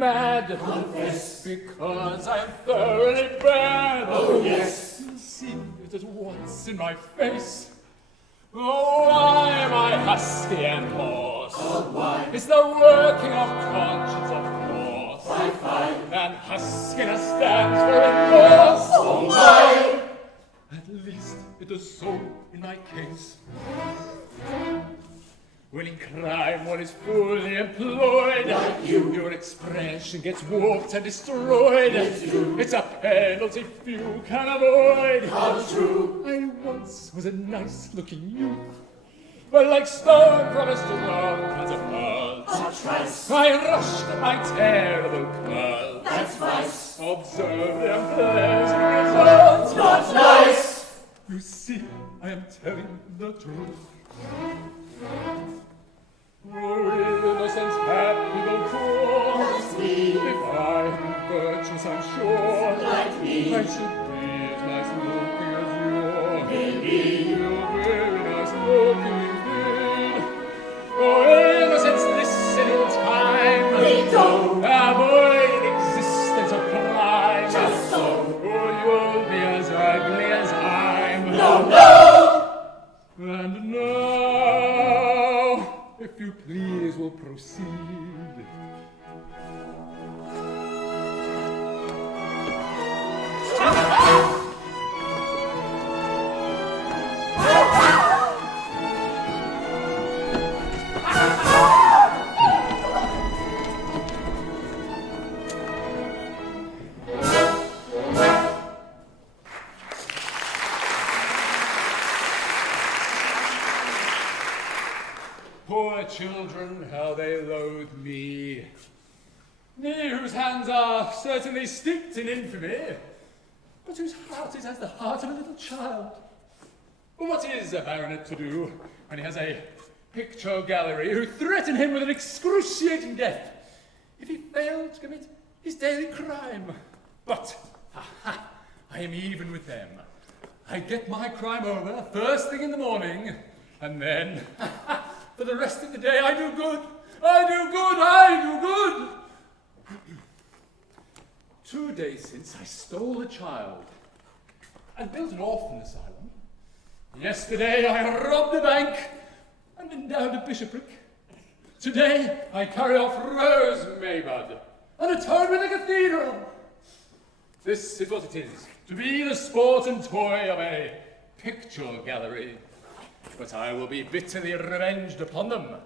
mad. Oh, yes. Because I'm thoroughly bad. Oh, yes. See it at once in my face. Oh, why am I husky and hoarse? Oh, why? It's the working of conscience, of course. Why, fine. And huskiness stands for remorse. Oh, why? At least it is so in my case. When in crime one is fully employed, like you, your expression gets warped and destroyed. It's a penalty few can avoid. How true. I once was a nice-looking youth, but like stone from a strong catapult. Such vice. I rushed at my terrible curl. That's vice. Observe the unpleasant result. Not nice. You see, I am telling the truth. Oh, innocent, happy, though poor. That's me. If I am virtuous, I'm sure. Like me. I should be as nice looking as you. Maybe. You're very nice looking indeed. Oh, innocence, listen in time. We don't. Avoid existence of crime. Just so. Or you'll be as ugly as I'm. No. And now, if you please, we'll proceed. Poor children, how they loathe me. Me, whose hands are certainly steeped in infamy, but whose heart is as the heart of a little child. What is a baronet to do when he has a picture gallery who threaten him with an excruciating death if he failed to commit his daily crime? But, I am even with them. I get my crime over first thing in the morning, and then, for the rest of the day, I do good. I do good. I do good. 2 days since, I stole a child and built an orphan asylum. Yesterday, I robbed a bank and endowed a bishopric. Today, I carry off Rose Maybud and atone with a cathedral. This is what it is, to be the sport and toy of a picture gallery. But I will be bitterly revenged upon them.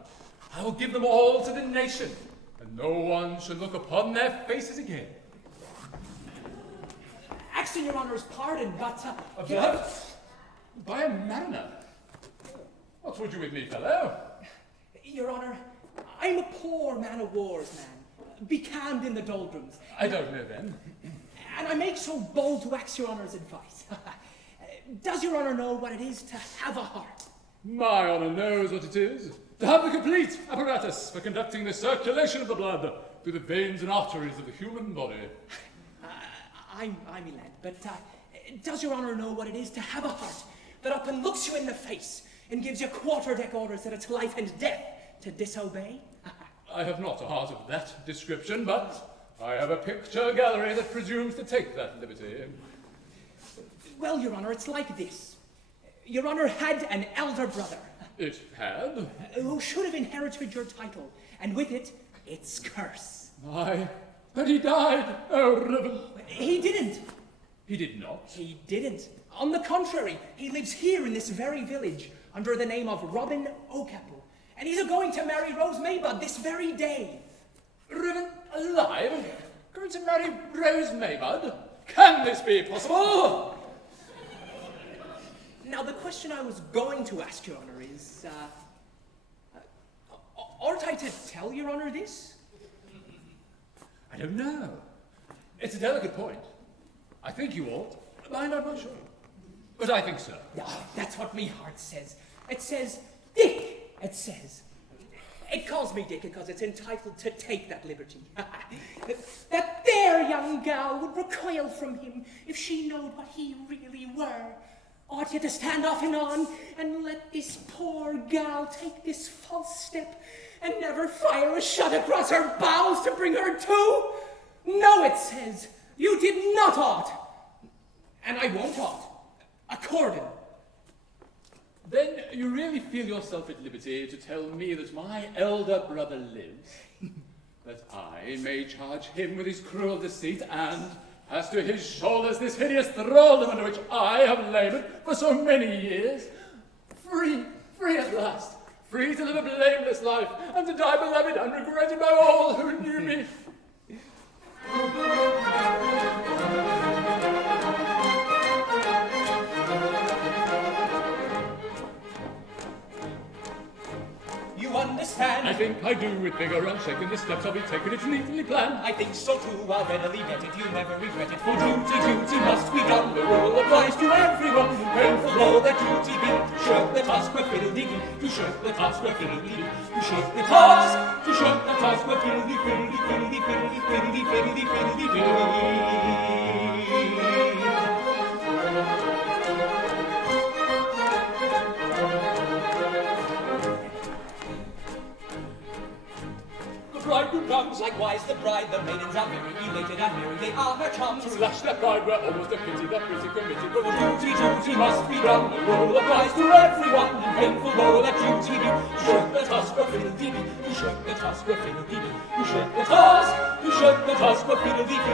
I will give them all to the nation, and no one should look upon their faces again. asking your honour's pardon, but... Observe? By a mariner. What would you with me, fellow? Your honour, I'm a poor man-of-war's man, becalmed in the doldrums. I don't know then. And I make so bold to ask your honour's advice. Does your honour know what it is to have a heart? My honour knows what it is. To have the complete apparatus for conducting the circulation of the blood through the veins and arteries of the human body. I'm elect, but does your honour know what it is to have a heart that up and looks you in the face and gives you quarter-deck orders that it's life and death to disobey? I have not a heart of that description, but I have a picture gallery that presumes to take that liberty. Well, your honour, it's like this. Your honour had an elder brother. It had? Who should have inherited your title, and with it, its curse. Aye, but he died. Oh, Ribbon. He didn't. He did not? He didn't. On the contrary, he lives here in this very village under the name of Robin Oakapple, and he's going to marry Rose Maybud this very day. Ribbon alive? Going to marry Rose Maybud? Can this be possible? Now, the question I was going to ask your honour is, aren't I to tell your honour this? I don't know. It's a delicate point. I think you ought. I'm not sure. But I think so. Oh, that's what me heart says. It says, Dick, it says. It calls me Dick because it's entitled to take that liberty. That there young gal would recoil from him if she knowed what he really were. Ought you to stand off and on and let this poor gal take this false step and never fire a shot across her bows to bring her to? No, it says, you did not ought, and I won't ought, according. Then you really feel yourself at liberty to tell me that my elder brother lives, that I may charge him with his cruel deceit, and as to his shoulders this hideous thraldom under which I have laboured for so many years, free at last, free to live a blameless life, and to die beloved and regretted by all who knew me. You understand? I think I do, with vigour unshaken. The steps I'll be taken, it's neatly planned. I think so too, I'll readily bet it, you never regret it. For duty must be done, the rule applies to everyone. Painful though that duty be, to shirk the task where fiddle-dee-dee, to shirk the task where fiddle-dee-dee, to shirk the task, to shirk the task where fiddle-dee-dee. Bridegroom comes, likewise the bride, the maidens are very elated and merry, they are her chums. to lash their pride were almost a pity that pretty committed. For duty must be done, the rule applies to everyone. Painful though that duty be, to shirk the task where fiddle-dee-dee, to shirk the task where fiddle-dee-dee, to shirk the task where fiddle-dee-dee.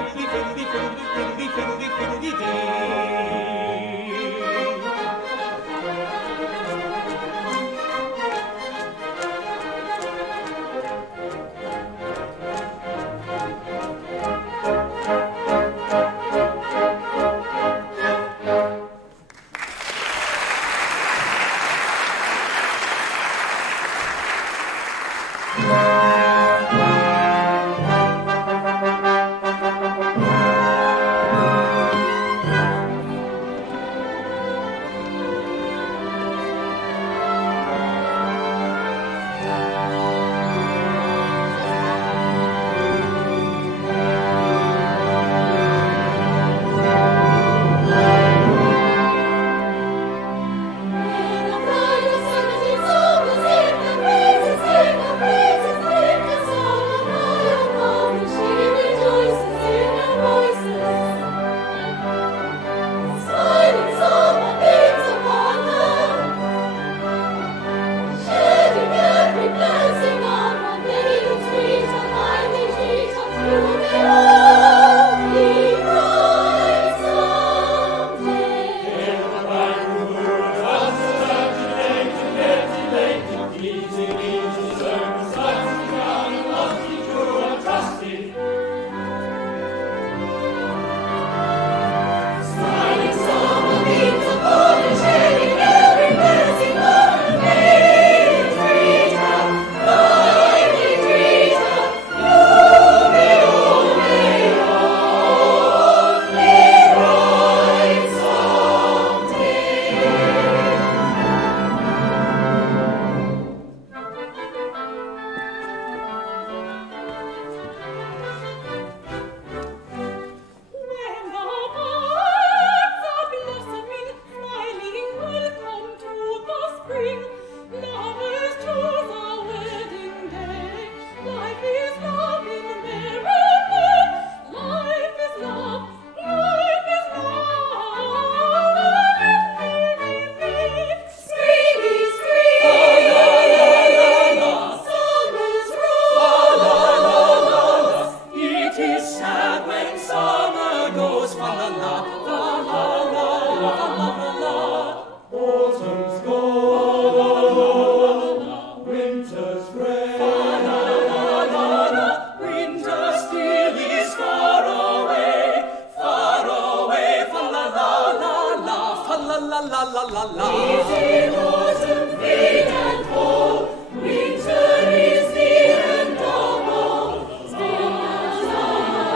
la la la la la. Easy autumn, fade and fall. Winter is the end of all. Spring and summer,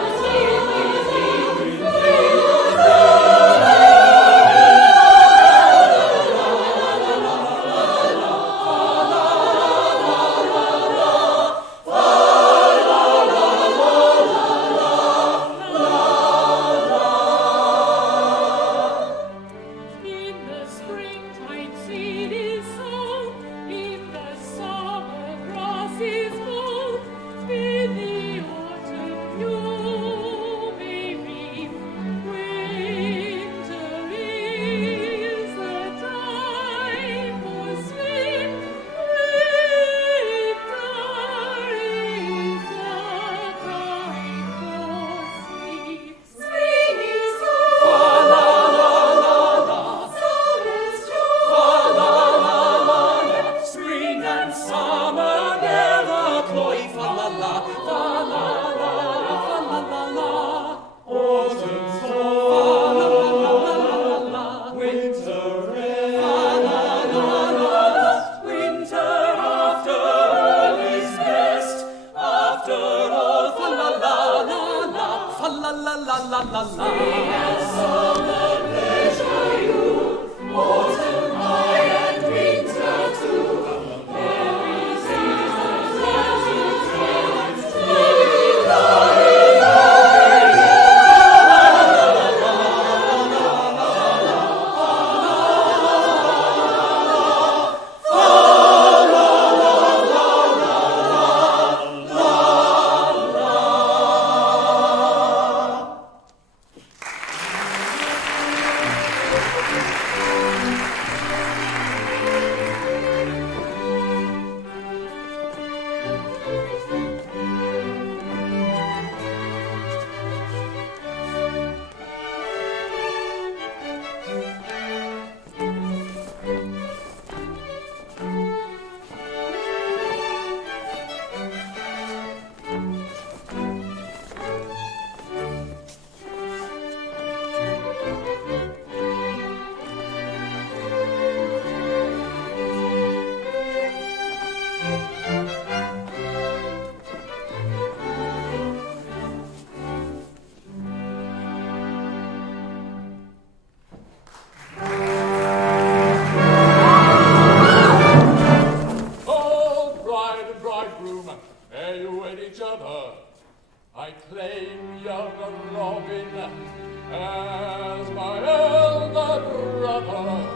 in the springtime seed is sown, in the summer grass is mown, in the autumn you may reap. Winter is the time for sleep. Winter is the time for sleep. Spring is over. Spring and summer never cloy, fa la la, fa la la, fa la la la. Autumn's gone, fa la la la, winter ends, fa la la la. Winter after all is best, after all, fa la la la la, fa la la la la la la. Summer pleasure you, autumn high and winter too. Every season has its friends. Oh, bride and bridegroom, ere you wed each other, I claim young Robin as my elder brother.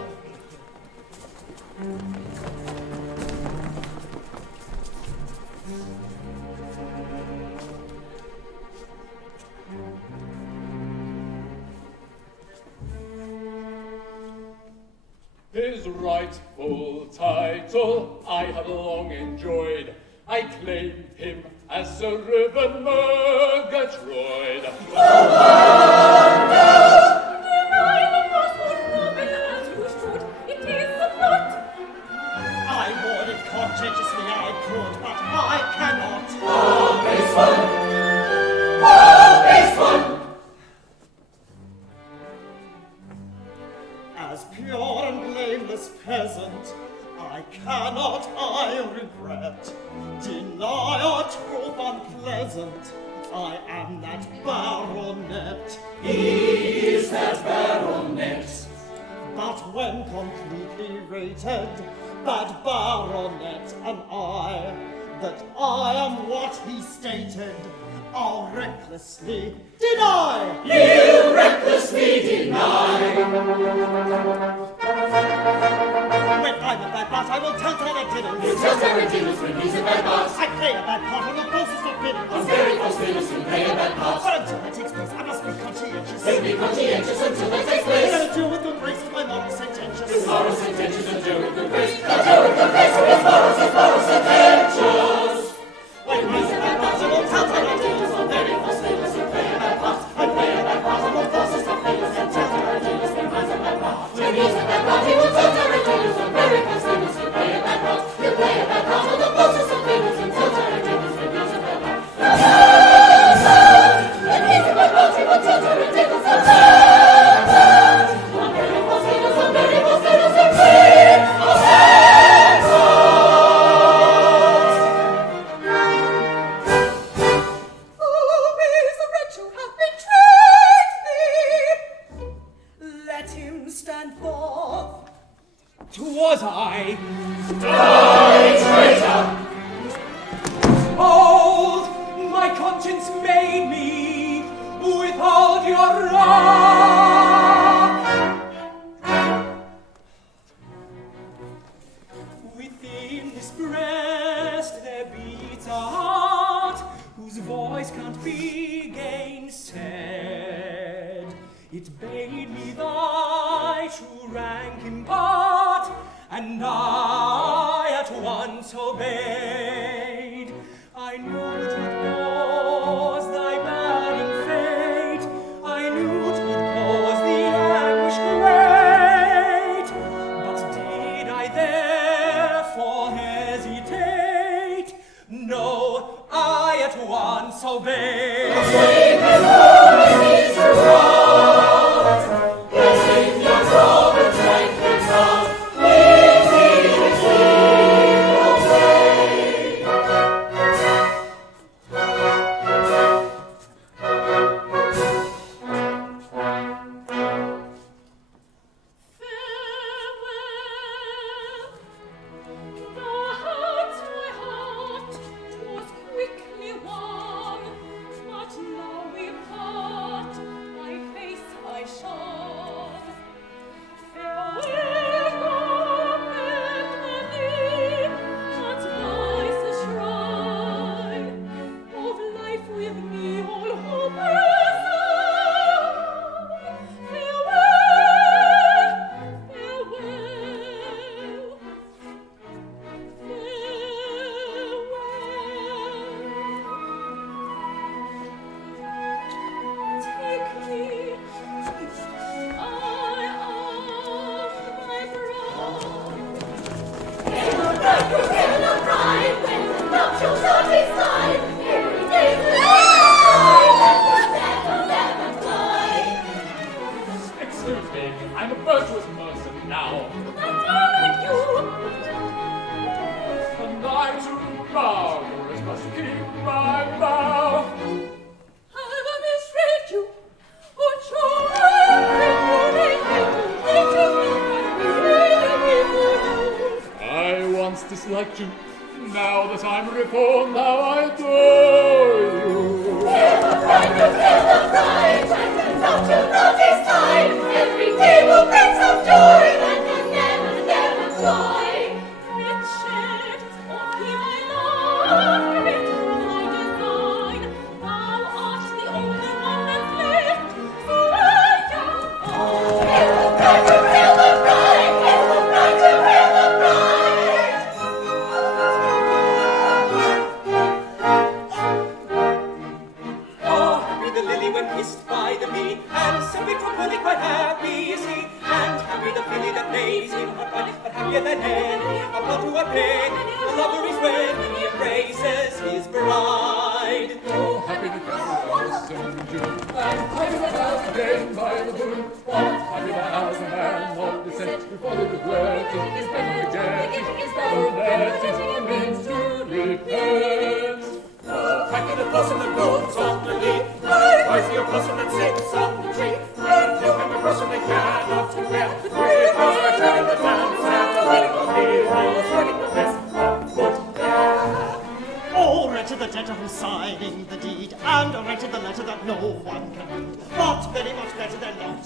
His rightful title I have long enjoyed. I claim him as Sir Rupert Murgatroyd. I would if conscientiously I could, but I cannot. As pure and blameless peasant, I cannot, I regret, deny a truth unpleasant. I am that baronet. He is that baronet. But when completely rated, that baronet am I, that I am what he stated, I'll recklessly deny. You recklessly deny. When I'm a bad bat, I will tell Tarantino. You tell Tarantino when he's a bad boss. I play a bad part on the falsest of On villains. very false villains who play a bad boss. But until that takes place, I must be conscientious. Then be conscientious until that takes I'm place. gonna do with good grace my moral sententious. His moral sententious and do with good grace. Now do with good grace his moral sententious. When he's a bad bat, I will tell Tarantino. On very false villains who play a bad boss. I play a bad boss on the falsest of villains and tell Tarantino when he's a bad boss. When he's a bad boss, he will tell Tarantino on very false villains who play a bad boss. You play a bad boss on the falsest of villains and tell Tarantino when he's a bad boss. When he's a bad boss, he will tell Tarantino on very false villains. stand forth. 'Twas I. Traitor! Hold, my conscience made me withhold your wrath. Within this breast there beats a heart whose voice can't be gainsaid. It bade me thy true rank impart, and I at once obeyed. I knew 'twould cause thy budding fate, I knew 'twould cause the anguish great, but did I therefore hesitate? No, I at once obeyed.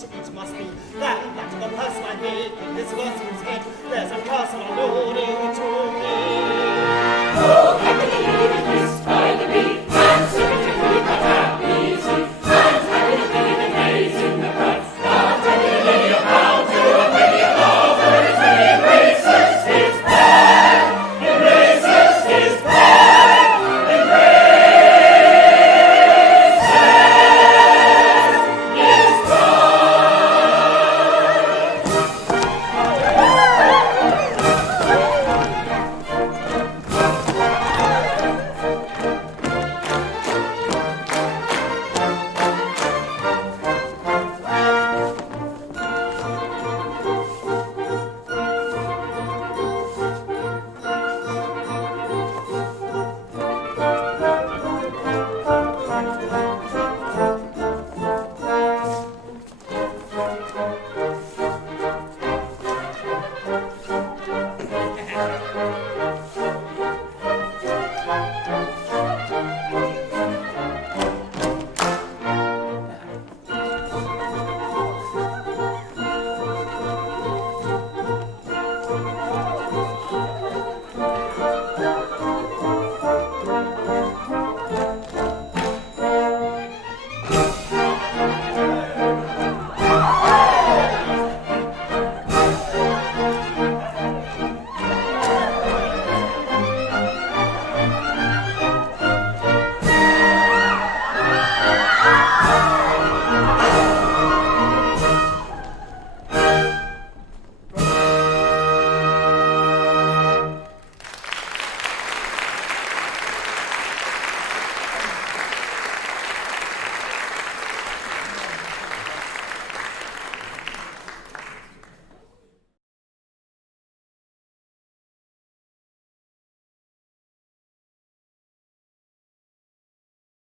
It must be that of the person I make in this verse instead. There's a person I know